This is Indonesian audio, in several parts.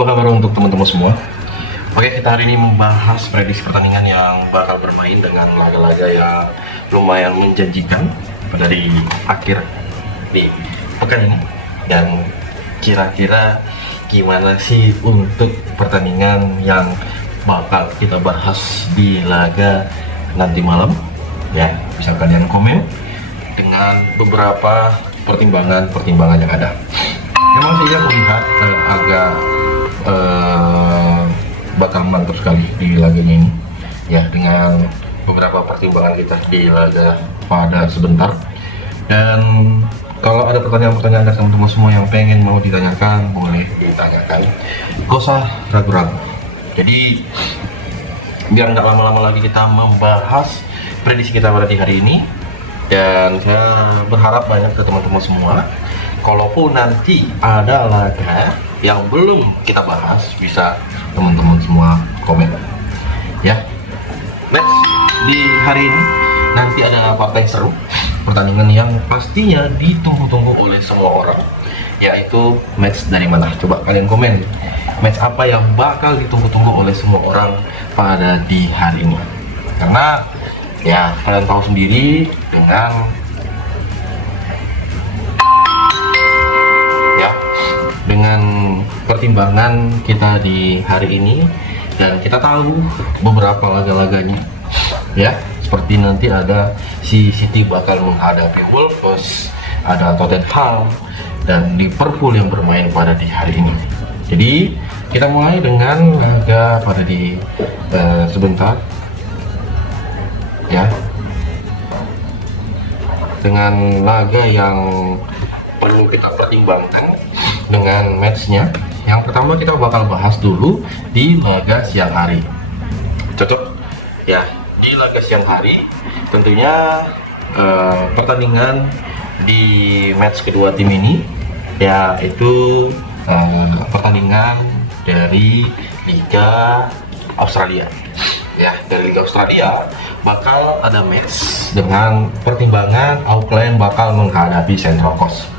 Apa kabar untuk teman-teman semua? Oke, kita hari ini membahas prediksi pertandingan yang bakal bermain dengan laga-laga yang lumayan menjanjikan pada di akhir di pekan ini. Dan kira-kira gimana sih untuk pertandingan yang bakal kita bahas di laga nanti malam? Ya, bisa kalian komen dengan beberapa pertimbangan yang ada. Memang saya melihat agak bakal mantap sekali di laganya ini, ya, dengan beberapa pertimbangan kita di laga pada sebentar. Dan kalau ada pertanyaan-pertanyaan dari teman-teman semua yang pengen mau ditanyakan, boleh ditanyakan, gak usah ragu-ragu. Jadi biar nggak lama-lama lagi kita membahas prediksi kita pada di hari ini. Dan saya berharap banyak ke teman-teman semua, kalaupun nanti ada laga yang belum kita bahas, bisa teman-teman semua komen ya. Next, di hari ini nanti ada partai seru, pertandingan yang pastinya ditunggu-tunggu oleh semua orang, yaitu match dari mana. Coba kalian komen, match apa yang bakal ditunggu-tunggu oleh semua orang pada di hari ini. Karena ya kalian tahu sendiri dengan pertimbangan kita di hari ini, dan kita tahu beberapa laga-laganya ya, seperti nanti ada si City bakal menghadapi Wolves, ada Tottenham dan Liverpool yang bermain pada di hari ini. Jadi kita mulai dengan laga pada di sebentar ya, dengan laga yang perlu kita pertimbangkan dengan matchnya. Yang pertama kita bakal bahas dulu di laga siang hari. Cocok ya, di laga siang hari tentunya pertandingan di match kedua tim ini, yaitu pertandingan dari Liga Australia. Ya, dari Liga Australia bakal ada match dengan pertimbangan Auckland bakal menghadapi Central Coast.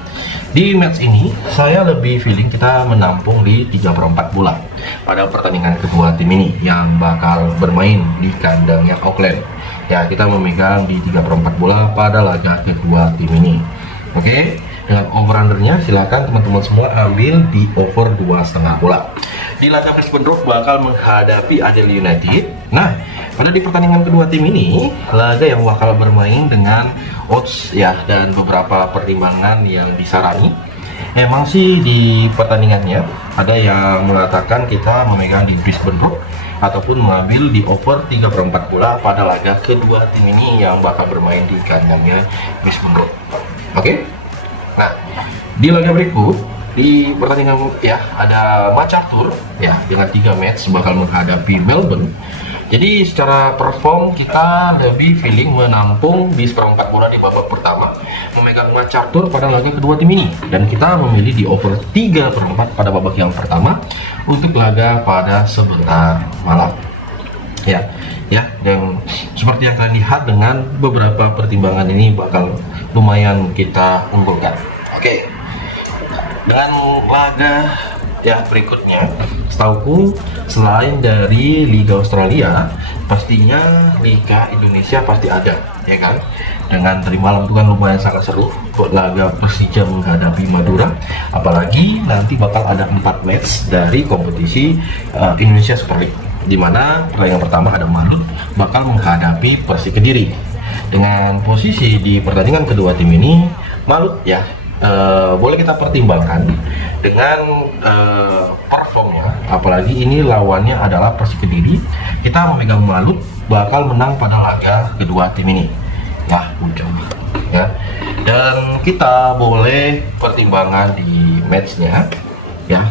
Di match ini saya lebih feeling kita menampung di 3/4 bola pada pertandingan kedua tim ini yang bakal bermain di kandangnya Auckland. Ya, kita memegang di 3/4 bola pada laga kedua tim ini. Oke, dengan over-undernya silakan teman-teman semua ambil di over 2,5 bola. Di laga Brisbane Roar bakal menghadapi Adelaide United. Nah, pada di pertandingan kedua tim ini, laga yang bakal bermain dengan odds ya dan beberapa pertimbangan yang disarani. Emang sih di pertandingannya ada yang mengatakan kita memegang di Brisbane Roar ataupun mengambil di over 3/4 bola pada laga kedua tim ini yang bakal bermain di kandangnya Brisbane Roar. Oke. Nah, di laga berikut di pertandingan ya ada MacArthur ya dengan 3 match bakal menghadapi Melbourne. Jadi secara perform kita lebih feeling menampung di 1/4 bola di babak pertama, memegang MacArthur pada laga kedua tim ini, dan kita memilih di over 3/4 pada babak yang pertama untuk laga pada sebentar malam. Ya, dan seperti yang kalian lihat dengan beberapa pertimbangan ini bakal lumayan kita unggulkan. Oke. Dan laga ya berikutnya, setauku selain dari Liga Australia, pastinya Liga Indonesia pasti ada, ya kan? Dengan tadi malam itu kan lumayan sangat seru buat laga Persija menghadapi Madura, apalagi nanti bakal ada 4 match dari kompetisi Indonesia Super League, di mana pertandingan pertama ada Malut bakal menghadapi Persik Kediri. Dengan posisi di pertandingan kedua tim ini, Malut ya boleh kita pertimbangkan dengan performnya, apalagi ini lawannya adalah Persik Kediri. Kita memegang Malut bakal menang pada laga kedua tim ini ya, ya. Dan kita boleh pertimbangan di matchnya ya,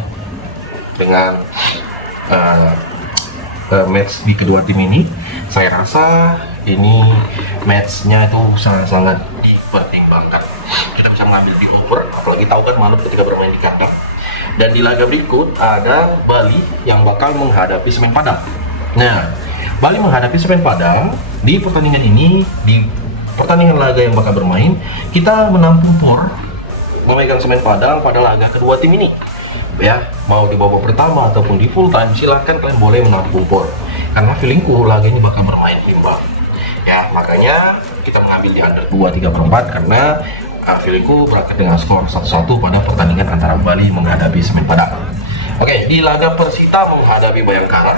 dengan match di kedua tim ini. Saya rasa ini matchnya itu sangat-sangat dipertimbangkan. Kita bisa mengambil di over, apalagi tahu kan Malut ketika bermain di kandang. Dan di laga berikut ada Bali yang bakal menghadapi Semen Padang. Nah, Bali menghadapi Semen Padang di pertandingan ini, di pertandingan laga yang bakal bermain, kita menampung memegang Semen Padang pada laga kedua tim ini. ya, mau di babak pertama ataupun di full time, silahkan kalian boleh menampung poin, karena feelingku laga ini bakal bermain imbang ya. Makanya kita mengambil di under 2,3/4 karena feelingku berangkat dengan skor 1-1 pada pertandingan antara Bali menghadapi Semen Padang. Oke, di laga Persita menghadapi Bayangkara.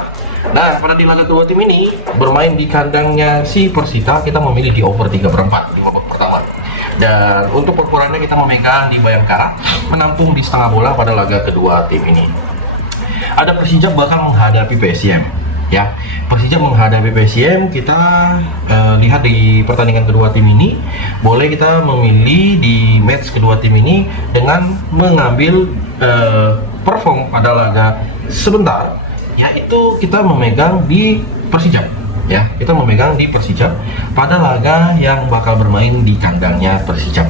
Nah, pada di laga kedua tim ini bermain di kandangnya si Persita, kita memilih di over 3/4 di babak pertama. Dan untuk ukurannya kita memegang di Bayangkara, menampung di setengah bola pada laga kedua tim ini. Ada Persija bakal menghadapi PSM. Ya, Persija menghadapi PSM, kita lihat di pertandingan kedua tim ini, boleh kita memilih di match kedua tim ini dengan mengambil perform pada laga sebentar, yaitu kita memegang di Persija. Ya, kita memegang di Persija pada laga yang bakal bermain di kandangnya Persija.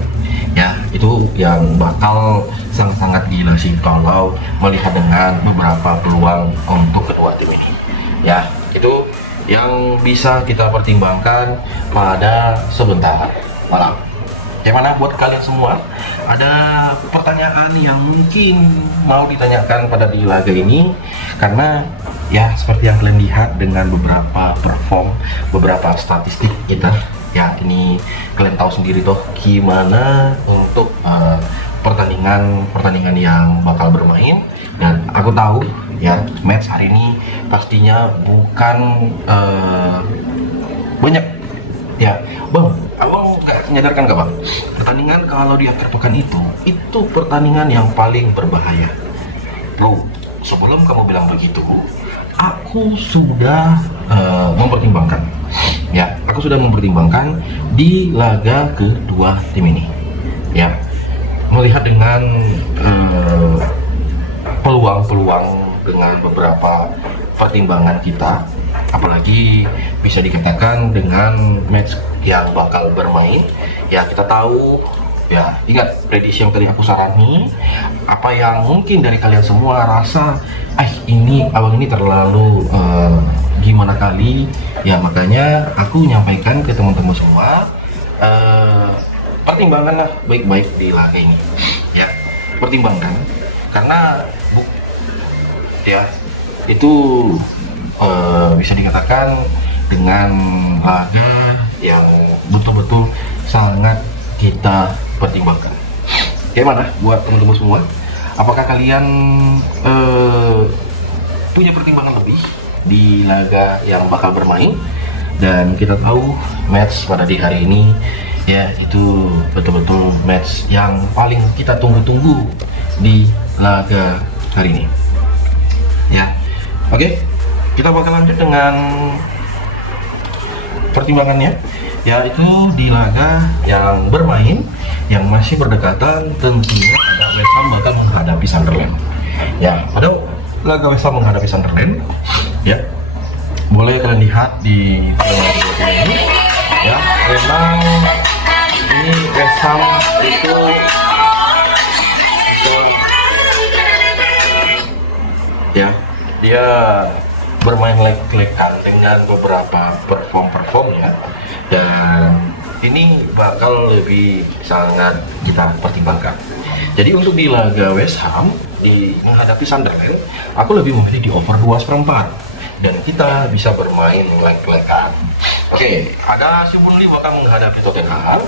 Ya, itu yang bakal sangat-sangat gila sih kalau melihat dengan beberapa peluang untuk kedua tim ini. Ya, itu yang bisa kita pertimbangkan pada sebentar malam. Gimana buat kalian semua? Ada pertanyaan yang mungkin mau ditanyakan pada di laga ini? Karena ya seperti yang kalian lihat dengan beberapa perform, beberapa statistik kita, ya ini kalian tahu sendiri toh gimana untuk pertandingan yang bakal bermain. Dan aku tahu ya match hari ini pastinya bukan banyak ya bang. Abang nggak menyadarkan nggak bang, pertandingan kalau di akhir pekan itu pertandingan yang paling berbahaya bro. Sebelum kamu bilang begitu, aku sudah mempertimbangkan ya, aku sudah mempertimbangkan di laga kedua tim ini ya, melihat dengan peluang-peluang dengan beberapa pertimbangan kita, apalagi bisa dikatakan dengan match yang bakal bermain ya. Kita tahu ya, ingat prediksi yang tadi aku sarani, apa yang mungkin dari kalian semua rasa ini abang ini terlalu gimana kali ya, makanya aku nyampaikan ke teman-teman semua, pertimbangkanlah baik-baik di laga ini ya, pertimbangkan karena ya itu bisa dikatakan dengan laga yang betul-betul sangat kita pertimbangkan. Gimana buat teman-teman semua? Apakah kalian punya pertimbangan lebih di laga yang bakal bermain? Dan kita tahu match pada di hari ini ya, itu betul-betul match yang paling kita tunggu-tunggu di laga hari ini ya. Oke, kita bakal lanjut dengan pertimbangannya, yaitu di laga yang bermain yang masih berdekatan, tentunya ada West Ham bakal menghadapi Sunderland ya. Pada laga West Ham menghadapi Sunderland ya, boleh kalian lihat di video ini ya, memang ini West Ham itu ya, dia bermain lek-lekan dengan beberapa perform ya, dan ini bakal lebih sangat kita pertimbangkan. Jadi untuk di laga West Ham di menghadapi Sunderland, aku lebih memilih di over 2/4 dan kita bisa bermain lek-lekan. Oke, ada si Burnley bakal menghadapi Tottenham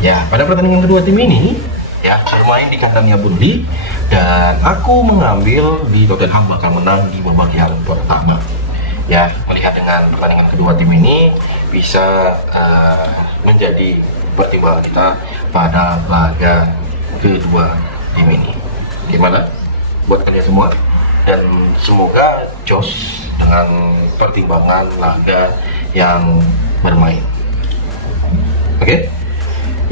ya. Pada pertandingan kedua tim ini ya, bermain di kandangnya Burnley, dan aku mengambil di Tottenham bakal menang di babak yang pertama ya. Melihat dengan pertandingan kedua tim ini bisa menjadi pertimbangan kita pada laga kedua tim ini. Gimana buat kalian semua? Dan semoga jos dengan pertimbangan laga yang bermain. Oke?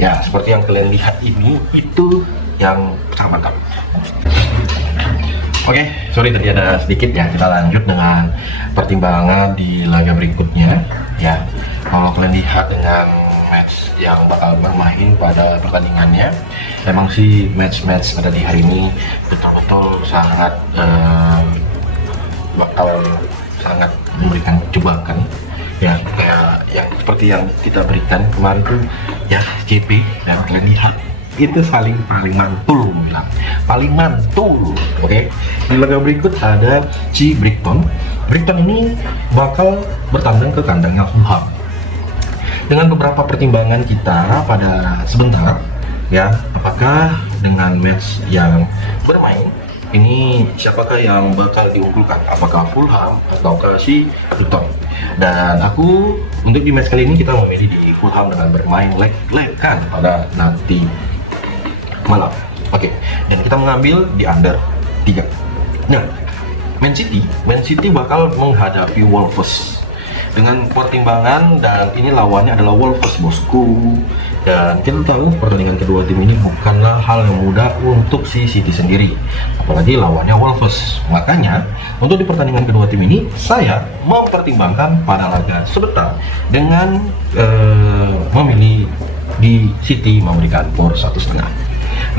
Ya, seperti yang kalian lihat ini, itu yang sangat mantap. Oke, sorry tadi ada sedikit ya. Kita lanjut dengan pertimbangan di laga berikutnya ya. Kalau kalian lihat dengan match yang bakal bermain pada pertandingannya, emang sih match-match pada di hari ini betul-betul sangat bakal sangat memberikan jebakan ya, kayak yang seperti yang kita berikan kemarin tuh ya JP, dan kalian lihat itu paling mantul bilang, paling mantul. Oke. Di laga berikut ada si Brighton. Brighton ini bakal bertandang ke kandangnya Fulham. Dengan beberapa pertimbangan kita pada sebentar, ya, apakah dengan match yang bermain ini siapakah yang bakal diunggulkan, apakah Fulham atau si Brighton? Dan aku untuk di match kali ini kita memilih di Fulham dengan bermain leg-legan pada nanti malam. Oke, dan kita mengambil di under 3. Nah, Man City bakal menghadapi Wolves dengan pertimbangan, dan ini lawannya adalah Wolves, bosku. Dan kita tahu pertandingan kedua tim ini bukanlah hal yang mudah untuk si City sendiri, apalagi lawannya Wolves. Makanya untuk di pertandingan kedua tim ini saya mempertimbangkan pada laga sebentar dengan memilih di City memberikan skor 1,5.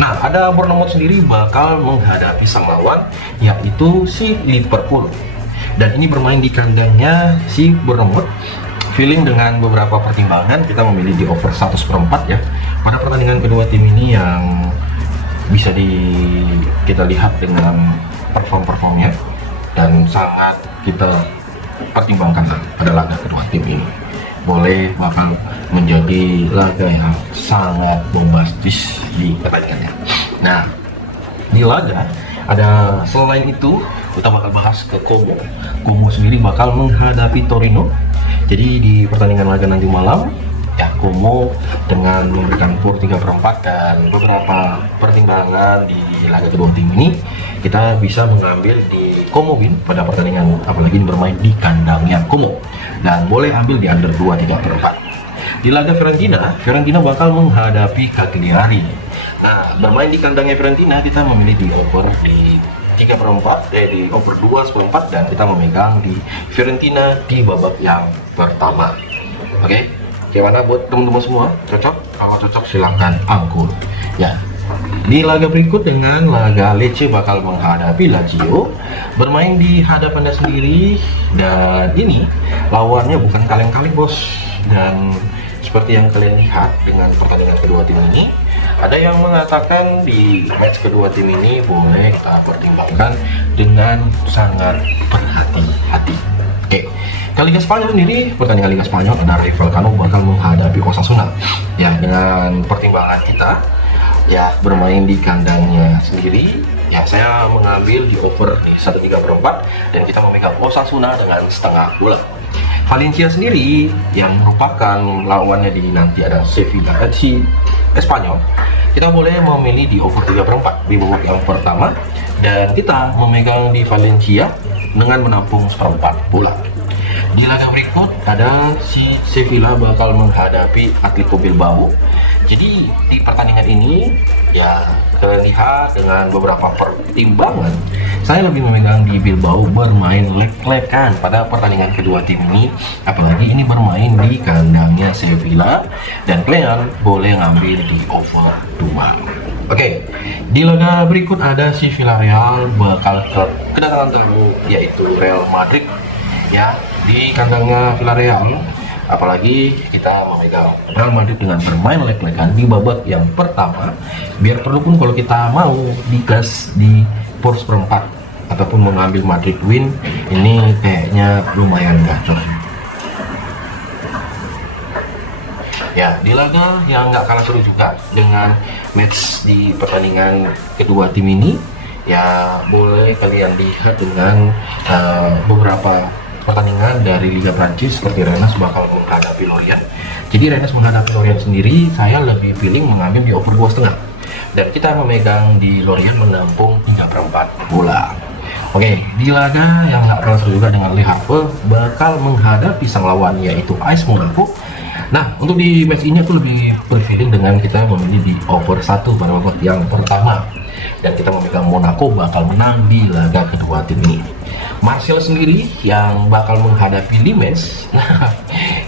Nah, ada Bournemouth sendiri bakal menghadapi sang lawan yaitu si Liverpool. Dan ini bermain di kandangnya si Bournemouth. Feeling dengan beberapa pertimbangan kita memilih di over 1/4 ya. Pada pertandingan kedua tim ini yang bisa kita lihat dengan performnya, dan sangat kita pertimbangkan pada laga kedua tim ini. Boleh bakal menjadi laga yang sangat bombastis di pertandingannya. Nah, di laga ada selain itu kita bakal bahas ke Como. Como sendiri bakal menghadapi Torino. Jadi di pertandingan laga nanti malam ya, Como dengan memberikan skor 3/4 dan beberapa pertimbangan di laga kedua tim ini, kita bisa mengambil di Como win pada pertandingan, apalagi ini bermain di kandangnya Como, dan boleh ambil di under 2 3/4. Di laga Fiorentina bakal menghadapi Cagliari. Nah, bermain di kandangnya Fiorentina kita memilih di over di 3/4, di over 2/4, dan kita memegang di Fiorentina di babak yang pertama. Oke, gimana buat teman-teman semua? Cocok? Kalau cocok silahkan angkul ya. Di laga berikut dengan laga Lecce bakal menghadapi Lazio, bermain di hadapannya sendiri, dan ini lawannya bukan kaleng-kaleng bos. Dan seperti yang kalian lihat dengan pertandingan kedua tim ini, ada yang mengatakan di match kedua tim ini boleh kita pertimbangkan dengan sangat berhati-hati. Oke, ke Liga Spanyol sendiri, pertandingan Liga Spanyol ada Rayo Vallecano bakal menghadapi Osasuna. Ya, dengan pertimbangan kita ya bermain di kandangnya sendiri, ya saya mengambil di over di 1/3/4, dan kita memegang Osasuna dengan setengah bola. Valencia sendiri yang merupakan lawannya di nanti ada Sevilla si Espanyol, kita boleh memilih di over 3/4 di babak yang pertama, dan kita memegang di Valencia dengan menampung 1/4 bola. Di laga berikut ada si Sevilla bakal menghadapi Atletico Bilbao. Jadi di pertandingan ini ya terlihat dengan beberapa pertimbangan, saya lebih memegang di Bilbao bermain leg-legan pada pertandingan kedua tim ini, apalagi ini bermain di kandangnya Sevilla, dan kalian boleh ngambil di over 2. Oke, di laga berikut ada si Villarreal bakal kedatangan tamu yaitu Real Madrid ya, di kandangnya Villarreal. Apalagi kita memegang Real Madrid dengan bermain leg-legan di babak yang pertama, biar perlu pun kalau kita mau digas di skor 1/4 ataupun mengambil Madrid win, ini kayaknya lumayan gacor ya. Di laga yang nggak kalah seru juga dengan match di pertandingan kedua tim ini ya, boleh kalian lihat dengan beberapa pertandingan dari Liga Prancis seperti Rennes bakal menghadapi Lorient. Jadi Rennes menghadapi Lorient sendiri, saya lebih pilih mengambil di over 2,5, dan kita memegang di Lorient menampung 3/4 bola. Oke, di laga yang nggak kalah seru juga dengan Le Havre bakal menghadapi sang lawan yaitu AS Monaco. Nah, untuk di match ini aku lebih berfeeling dengan kita memilih di over 1 pada babak yang pertama, dan kita memegang Monaco bakal menang di laga kedua tim ini. Martial sendiri yang bakal menghadapi Limes. Nah,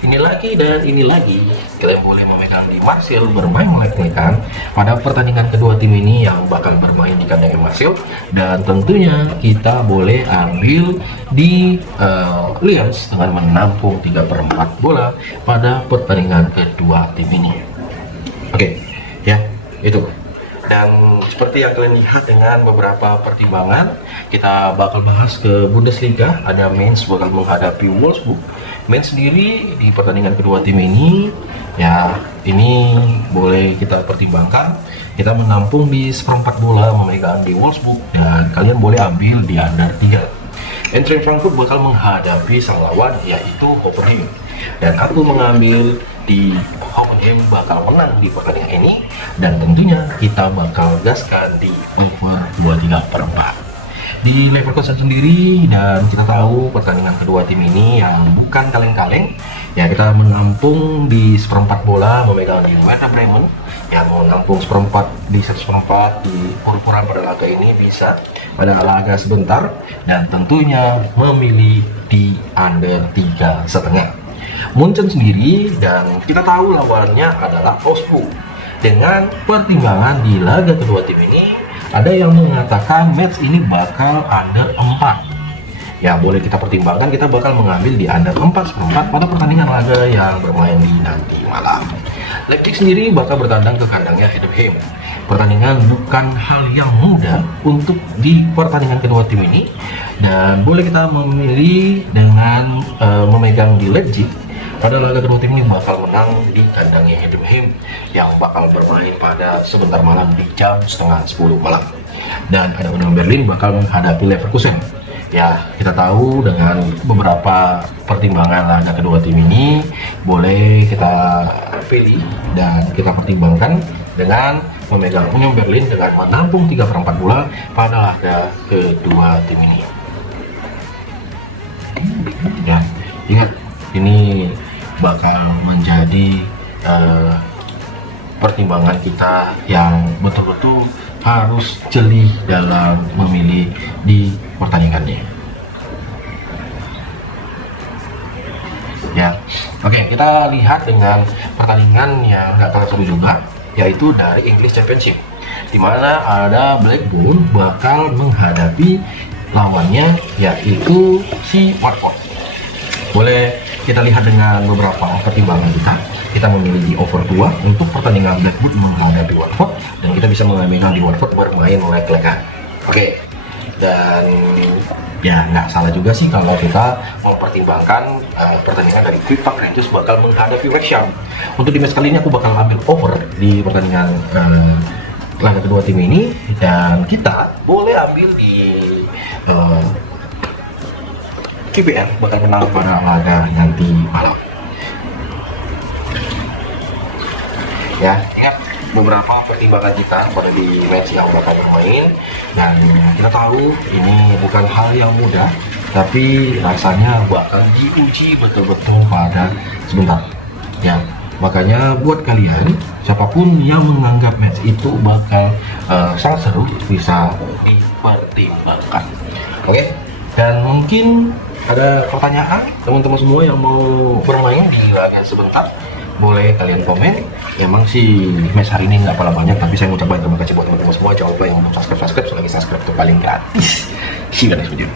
ini lagi dan ini lagi, kalian boleh memegang di Martial bermain leg-legan pada pertandingan kedua tim ini yang bakal bermain di kandang Martial, dan tentunya kita boleh ambil di Lions dengan menampung 3/4 bola pada pertandingan kedua tim ini. Oke ya, itu. Dan seperti yang kalian lihat dengan beberapa pertimbangan, kita bakal bahas ke Bundesliga. Ada Mainz bakal menghadapi Wolfsburg. Mainz sendiri di pertandingan kedua tim ini, ya ini boleh kita pertimbangkan. Kita menampung di seperempat bola memegang di Wolfsburg, dan kalian boleh ambil di under 3. Eintracht Frankfurt bakal menghadapi sang lawan yaitu Hoffenheim, dan aku mengambil di Hoffenheim bakal menang di pertandingan ini, dan tentunya kita bakal gaskan di over 23/4 di Leverkusen sendiri. Dan kita tahu pertandingan kedua tim ini yang bukan kaleng-kaleng, ya kita menampung di seperempat bola memegang di Werder Bremen, yang mau nampung seperempat di 1/4 di pur-puran pada laga ini bisa pada laga sebentar, dan tentunya memilih di under 3,5. Munchen sendiri, dan kita tahu lawannya adalah Augsburg. Dengan pertimbangan di laga kedua tim ini, ada yang mengatakan match ini bakal under 4. Ya boleh kita pertimbangkan, kita bakal mengambil di under 4/4 pada pertandingan laga yang bermain di nanti malam. Leipzig sendiri bakal bertandang ke kandangnya Heidenheim. Pertandingan bukan hal yang mudah untuk di pertandingan kedua tim ini, dan boleh kita memilih dengan memegang di Leipzig. Pada laga kedua tim ini bakal menang di kandangnya Heidenheim yang bakal bermain pada sebentar malam di jam 9:30 malam. Dan ada Union Berlin bakal menghadapi Leverkusen. Ya kita tahu dengan beberapa pertimbangan laga kedua tim ini, boleh kita pilih dan kita pertimbangkan dengan memegang Union Berlin dengan menampung 3/4 bola pada laga kedua tim ini. Ya ingat, ini bakal menjadi pertimbangan kita yang betul-betul harus jeli dalam memilih di pertandingannya. Ya, oke, kita lihat dengan pertandingan yang nggak kalah seru juga, yaitu dari English Championship, di mana ada Blackburn bakal menghadapi lawannya yaitu si Watford. Boleh kita lihat dengan beberapa pertimbangan kita memilih di over 2 untuk pertandingan Blackburn menghadapi Watford, dan kita bisa mengambil di Watford bermain leg-legan. Oke, dan ya nggak salah juga sih kalau kita mempertimbangkan pertandingan dari Quick Park Rangers bakal menghadapi West Ham. Untuk di match kali ini aku bakal ambil over di pertandingan laga kedua tim ini, dan kita boleh ambil di KPR bakal menang pada laga nanti malam. Ya, ingat beberapa pertimbangan kita pada di match yang bakal bermain, dan kita tahu ini bukan hal yang mudah, tapi rasanya bakal diuji betul-betul pada sebentar. Ya, makanya buat kalian siapapun yang menganggap match itu bakal sangat seru, bisa dipertimbangkan. Oke, dan mungkin ada pertanyaan teman-teman semua yang mau bermain di laga sebentar, boleh kalian komen. Emang sih match hari ini nggak banyak, tapi saya mengucapkan terima kasih buat teman-teman semua. Jangan lupa yang belum subscribe, selagi subscribe itu paling gratis. See you guys video.